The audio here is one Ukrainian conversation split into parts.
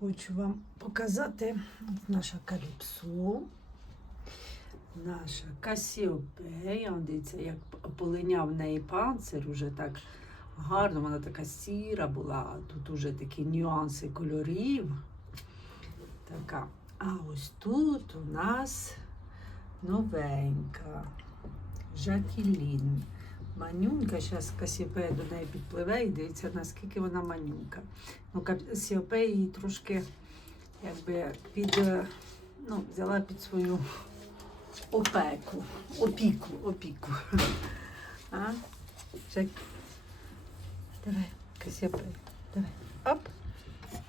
Хочу вам показати наша каліпсо, наша касіопея. Дивіться, як полиняв в неї панцир, уже так гарно, вона така сіра була, тут уже такі нюанси кольорів. Така. А ось тут у нас новенька Жакілін. Манюнька, зараз Касіопея до неї підпливе і дивіться, наскільки вона манюнька. Ну, Касіопея її трошки якби під, е, ну, взяла під свою опеку, опіку, опіку. А? Давай, Касіопея, давай. Оп,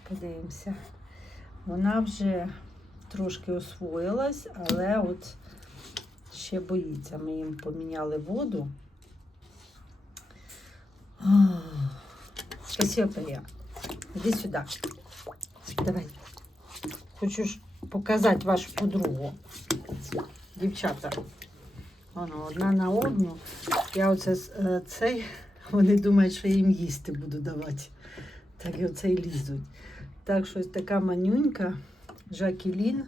подивимося. Вона вже трошки освоїлась, але от ще боїться. Ми їм поміняли воду. Касіопея, іди сюди. Давай. Хочу ж показати вашу подругу. Дівчата. Воно одна на одну. Я оце е, цей, вони думають, що я їм їсти буду давати. Так і оцей лізуть. Так що ось така манюнька, Жакілін.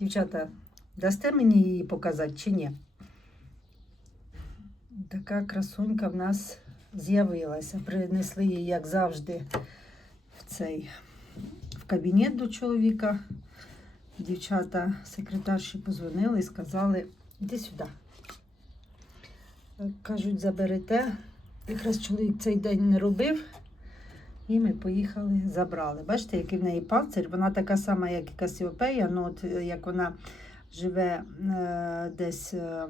Дівчата, дасте мені її показати чи ні? Така красунька в нас з'явилася. Принесли її, як завжди, в цей в кабінет до чоловіка. Дівчата, секретарші позвонили і сказали, іди сюди. Кажуть, заберете. Якраз чоловік цей день не робив. І ми поїхали, забрали. Бачите, який в неї панцир. Вона така сама, як і Касіопея, ну от е, як вона живе е, десь е,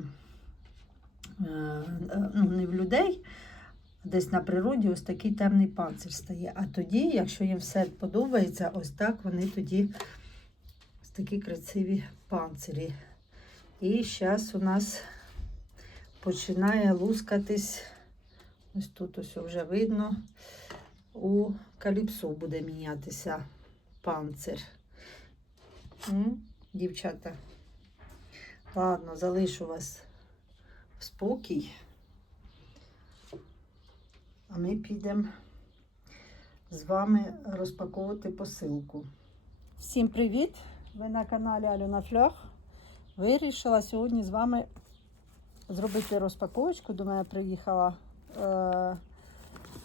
е, ну, не в людей, десь на природі, ось такий темний панцир стає. А тоді, якщо їм все подобається, ось так вони тоді ось такі красиві панцирі. І зараз у нас починає лускатись. Ось тут ось вже видно. У каліпсо буде мінятися панцир. Дівчата. Ладно, залишу вас в спокій. А ми підемо з вами розпаковувати посилку. Всім привіт! Ви на каналі Альона Фльох. Вирішила сьогодні з вами зробити розпаковочку. До мене приїхала е,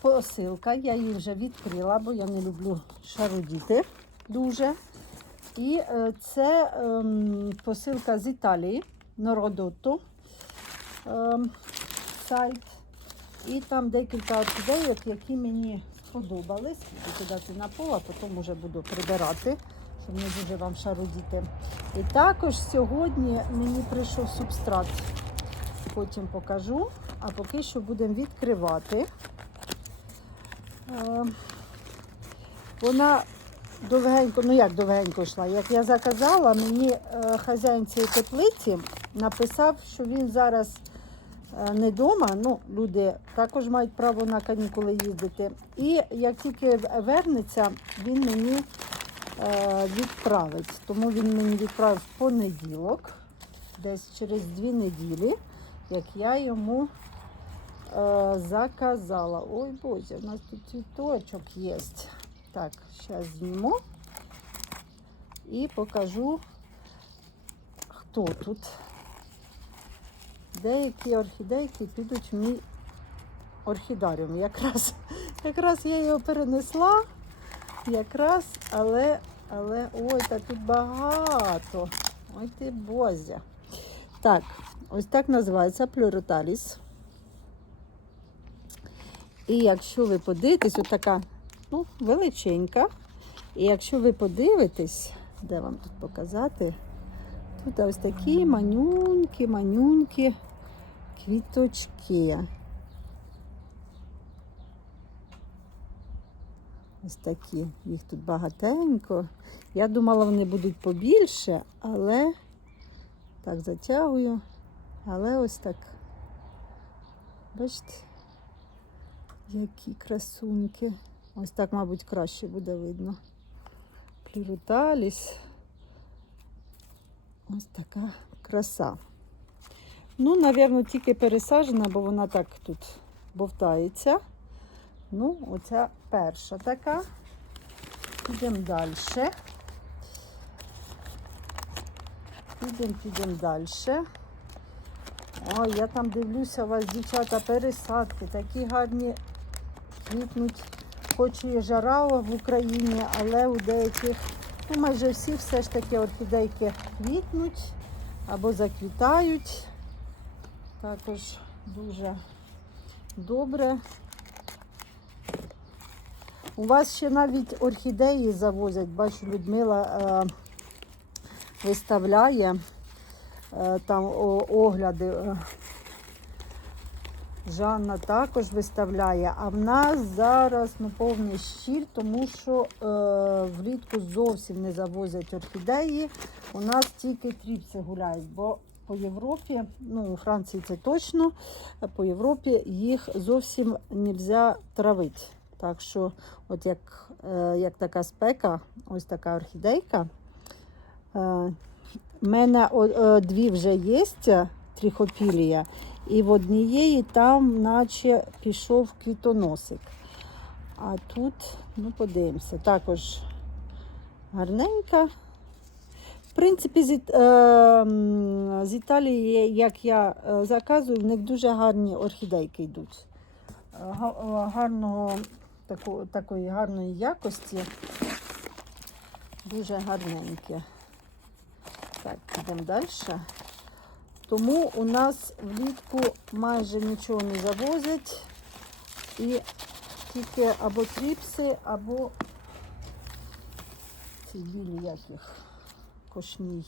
посилка. Я її вже відкрила, бо я не люблю шарудіти дуже. І е, це ем, посилка з Італії, Нородотто ем, сайт. І там декілька орхідейок, які мені сподобались. Буду кидати на пол, а потім вже буду прибирати, щоб не дуже вам шарудіти. І також сьогодні мені прийшов субстрат. Потім покажу, а поки що будемо відкривати. Е, Вона довгенько, ну як довгенько йшла. Як я заказала, мені е, хазяїн цієї теплиці написав, що він зараз не вдома. Ну, люди також мають право на канікули їздити. І як тільки вернеться, він мені е, відправить. Тому він мені відправив в понеділок, десь через дві неділі, як я йому е, заказала. Ой, Боже, у нас тут цвіточок є. Так, зараз зніму і покажу, хто тут. Деякі орхідейки підуть в мій орхідаріум. Якраз, якраз я його перенесла, якраз, але, але, ой, та тут багато. Ой ти бозя. Так, ось так називається плюроталіс. І якщо ви подивитесь, от така ну, величенька. І якщо ви подивитесь, де вам тут показати, тут ось такі манюнькі, манюнькі квіточки. Ось такі, їх тут багатенько. Я думала, вони будуть побільше, але так затягую. Але ось так. Бачите, які красуньки. Ось так, мабуть, краще буде видно. Пліруталіс. Ось така краса. Ну, напевно, тільки пересаджена, бо вона так тут бовтається. Ну, оця перша така. підемо далі. Підемо, підемо далі. Ой, я там дивлюся, у вас, дівчата, пересадки, такі гарні квітнуть. Хоч і жара в Україні, але у деяких, ну майже всі все ж таки орхідейки квітнуть або заквітають. Також дуже добре. У вас ще навіть орхідеї завозять. Бачу, Людмила е, виставляє е, там огляди. е. Жанна також виставляє, а в нас зараз ну, повний щіль, тому що е, влітку зовсім не завозять орхідеї. У нас тільки тріпси гуляють, бо по Європі, ну у Франції це точно, по Європі їх зовсім не можна травити. Так що, от як, е, як така спека, ось така орхідейка. Е, в мене е, дві вже є, трихопілія, і в однієї там наче пішов квітоносик. А тут, ну подивимося, також гарненька. Принципі, з, е, з Італії, як я е, заказую, в них дуже гарні орхідейки йдуть. Е, е, Гарного, таку, такої гарної якості. Дуже гарненькі. Так, підемо далі. Тому у нас влітку майже нічого не завозять. І тільки або тріпси, або ці білі яких кошній.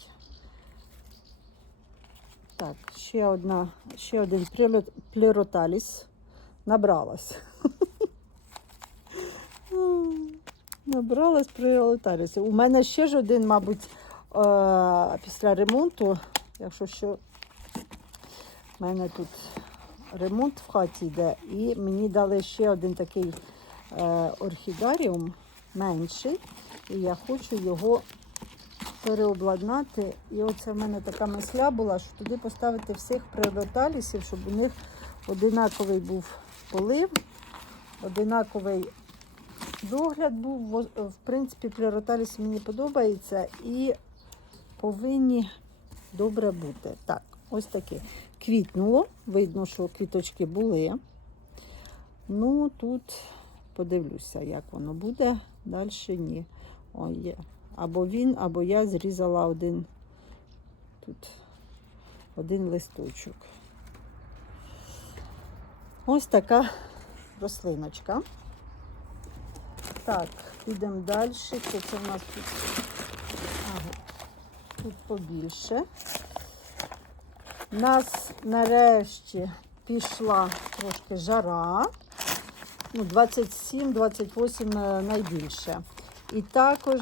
Так, ще одна, ще один плероталіс. Набралась. Набралась плероталіс. У мене ще ж один, мабуть, е, після ремонту, якщо що, в мене тут ремонт в хаті йде, і мені дали ще один такий е, орхідаріум менший, і я хочу його переобладнати. І оце в мене така мисля була, що туди поставити всіх прироталісів, щоб у них одинаковий був полив, одинаковий догляд був. В принципі, прироталіс мені подобається і повинні добре бути. Так, ось таке. Квітнуло, видно, що квіточки були. Ну, тут подивлюся, як воно буде. Далі ні. Ой, є. Або він, або я зрізала один тут один листочок. Ось така рослиночка. Так, підемо далі. Що це в нас тут? Ага, тут побільше. У нас нарешті пішла трошки жара. Ну, 27-28 е, найбільше. І також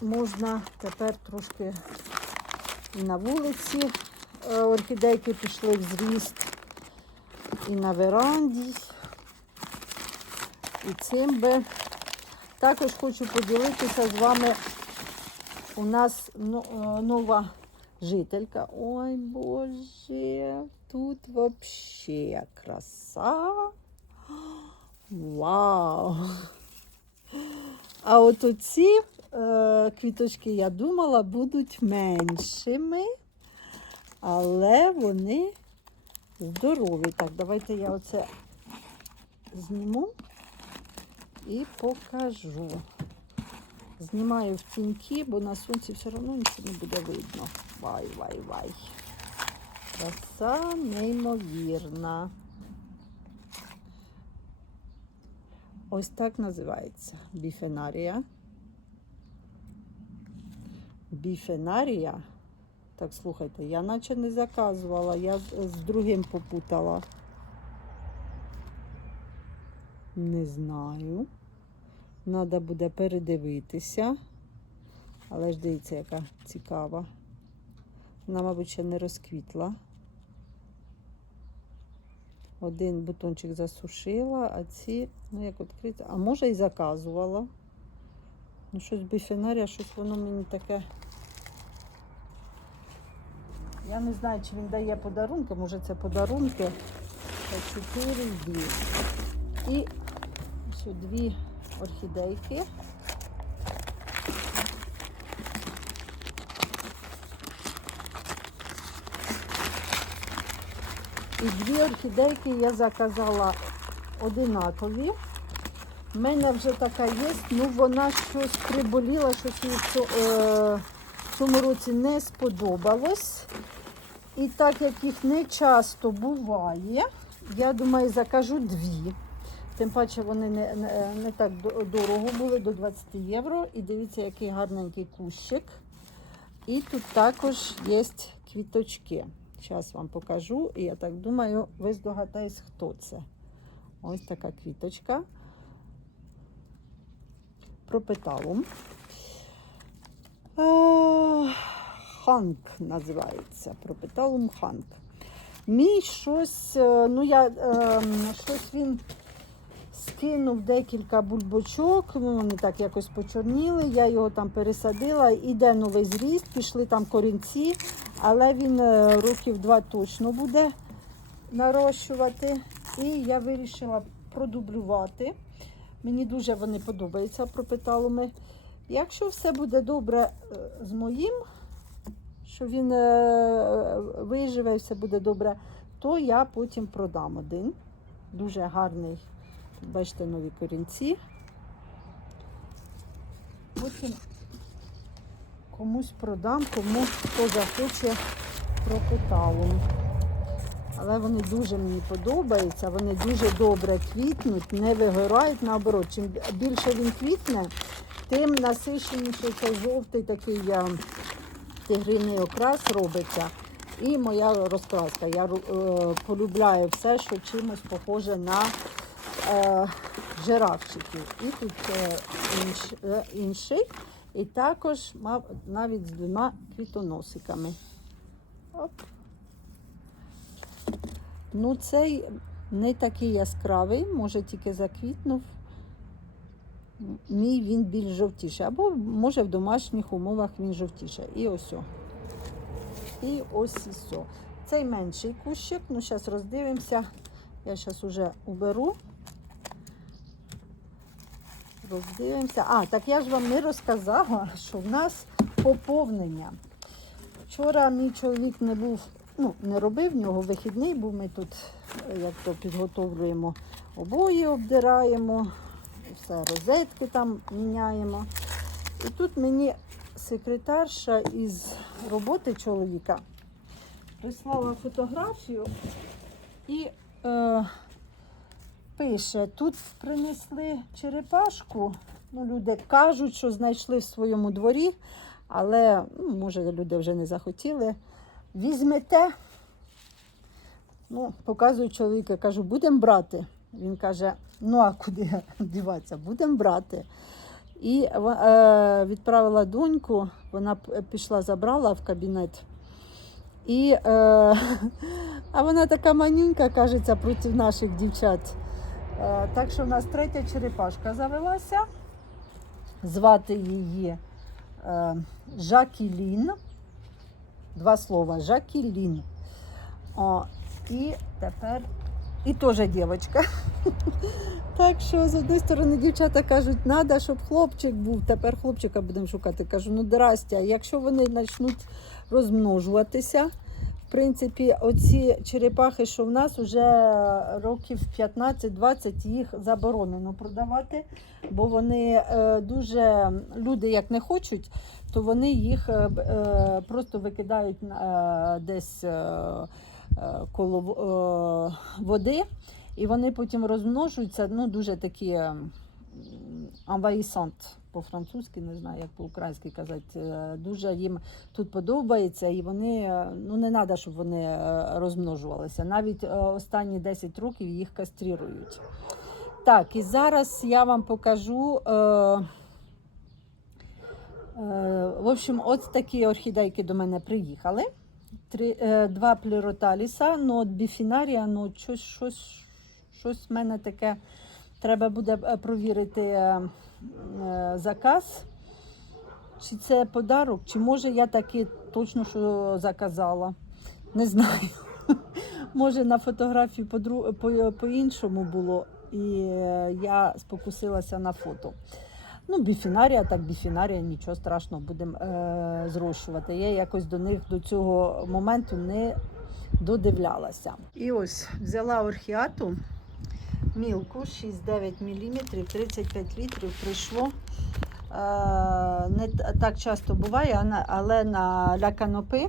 можна тепер трошки і на вулиці е, орхідейки пішли в зріст, і на веранді. І цим би. Також хочу поділитися з вами. У нас е, нова жителька. Ой, Боже, тут вообще краса. Вау! А от оці квіточки, я думала, будуть меншими, але вони здорові. Так, давайте я оце зніму і покажу. Знімаю в тіньки, бо на сонці все одно нічого не буде видно. Вай, вай, вай. Краса неймовірна. Ось так називається біфенарія. Біфенарія. Так, слухайте, я наче не заказувала, я з, другим попутала. Не знаю. Треба буде передивитися. Але ж дивіться, яка цікава. Вона, мабуть, ще не розквітла. Один бутончик засушила, а ці, ну як відкрити, а може і заказувала. Ну, щось біфенарія, щось воно мені таке. Я не знаю, чи він дає подарунки, може це подарунки. 4 дві. І ще дві орхідейки. І дві орхідейки я заказала одинакові. У мене вже така є, ну вона щось приболіла, щось е, в цьому році не сподобалось. І так як їх не часто буває, я думаю, закажу дві. Тим паче вони не, не, не так дорого були, до 20 євро. І дивіться, який гарненький кущик. І тут також є квіточки. Зараз вам покажу. І я так думаю, ви здогадаєтесь, хто це. Ось така квіточка. Пропиталум. Ханк називається. Пропиталум Ханк. Мій щось, е, ну я е, щось він скинув декілька бульбочок, ну, вони так якось почорніли, я його там пересадила, іде новий зріст, пішли там корінці, але він е, років два точно буде нарощувати. І я вирішила продублювати. Мені дуже вони подобаються пропиталами. Якщо все буде добре е, з моїм, що він е, виживе, все буде добре, то я потім продам один. Дуже гарний. Бачите нові корінці. Потім комусь продам, кому хто захоче пропиталу. Але вони дуже мені подобаються, вони дуже добре квітнуть, не вигорають наоборот. Чим більше він квітне, тим насиченіший цей жовтий такий тигриний окрас робиться. І моя розкраска. Я е, полюбляю все, що чимось похоже на е, жирафчиків. І тут е, інш, е, інший. І також мав навіть з двома квітоносиками. Оп. Ну, цей не такий яскравий, може тільки заквітнув. Мій він більш жовтіший. Або може в домашніх умовах він жовтіший. І ось. о. І ось і все. Цей менший кущик. Ну, зараз роздивимося. Я зараз уже уберу. Роздивимося. А, так я ж вам не розказала, що в нас поповнення. Вчора мій чоловік не був, ну, не робив, в нього вихідний був. Ми тут е, як то підготовлюємо обої, обдираємо, все, розетки там міняємо. І тут мені секретарша із роботи чоловіка прислала фотографію і е, пише: тут принесли черепашку. Ну, люди кажуть, що знайшли в своєму дворі, але ну, може люди вже не захотіли. Візьмете. Ну, показую чоловіка, кажу, будемо брати. Він каже: ну а куди діватися? Будемо брати. І е, відправила доньку, вона пішла, забрала в кабінет. І, е, а вона така манюнька, кажеться, проти наших дівчат. Е, так що в нас третя черепашка завелася. Звати її е, Жакілін. Два слова Жакілін. О, і тепер і теж дівчинка. Так що з однієї сторони дівчата кажуть, треба, щоб хлопчик був. Тепер хлопчика будемо шукати. Кажу, ну здрастя, якщо вони почнуть розмножуватися, в принципі, оці черепахи, що в нас вже років 15-20 їх заборонено продавати, бо вони е, дуже люди як не хочуть, то вони їх е, е, просто викидають десь коло е, води. І вони потім розмножуються, ну, дуже такі анваїсант по-французьки, не знаю, як по-українськи казати. Е, Дуже їм тут подобається, і вони е, ну не треба, щоб вони е, розмножувалися. Навіть е, останні 10 років їх кастрірують. Так, і зараз я вам покажу. Е, е, в общем, от такі орхідейки до мене приїхали. Три, е, два пліроталіса, ну от біфінарія, ну щось, щось, щось в мене таке. Треба буде е, провірити е, е, заказ. Чи це подарок, чи може я таки точно що заказала. Не знаю. Може на фотографії по-іншому було, і е, я спокусилася на фото. Ну, біфінарія, так біфінарія, нічого страшного, будемо е, зрощувати. Я якось до них до цього моменту не додивлялася. І ось взяла орхіату мілку 6-9 мм, 35 літрів прийшло. Е, Не так часто буває, але на Ля Канопи,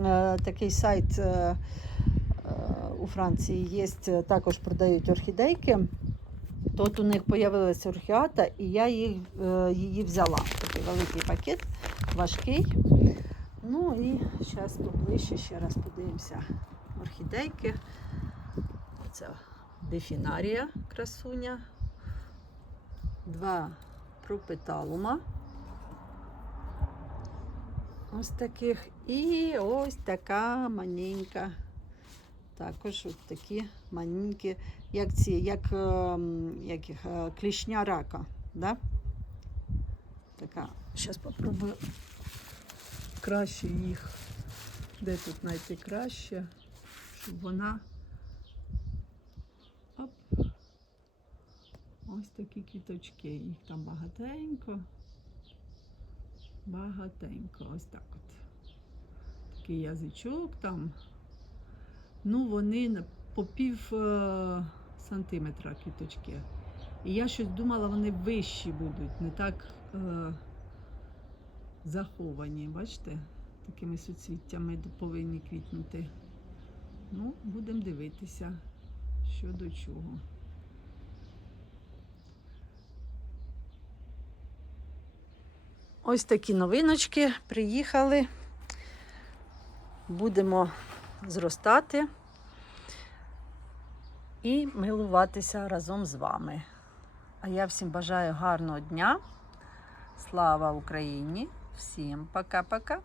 е, такий сайт е, е, у Франції є, також продають орхідейки. Тут у них з'явилася орхіата, і я їх, е, її взяла. Такий великий пакет, важкий. Ну і зараз поближче ще раз подивимося орхідейки. Це дефінарія красуня. Два пропиталума. Ось таких. І ось така маленька. Також ось такі маленькі, як ці, як, ем, як їх, е, клішня рака. Да? Така. Зараз попробую краще їх. Де тут знайти краще, щоб вона. Оп. Ось такі квіточки. Їх там багатенько. Багатенько. Ось так от. Такий язичок там. Ну, вони по пів сантиметра квіточки. І я щось думала, вони вищі будуть, не так е, заховані. Бачите? Такими суцвіттями повинні квітнути. Ну, будемо дивитися, що до чого. Ось такі новиночки приїхали. Будемо зростати і милуватися разом з вами. А я всім бажаю гарного дня. Слава Україні! Всім пока-пока!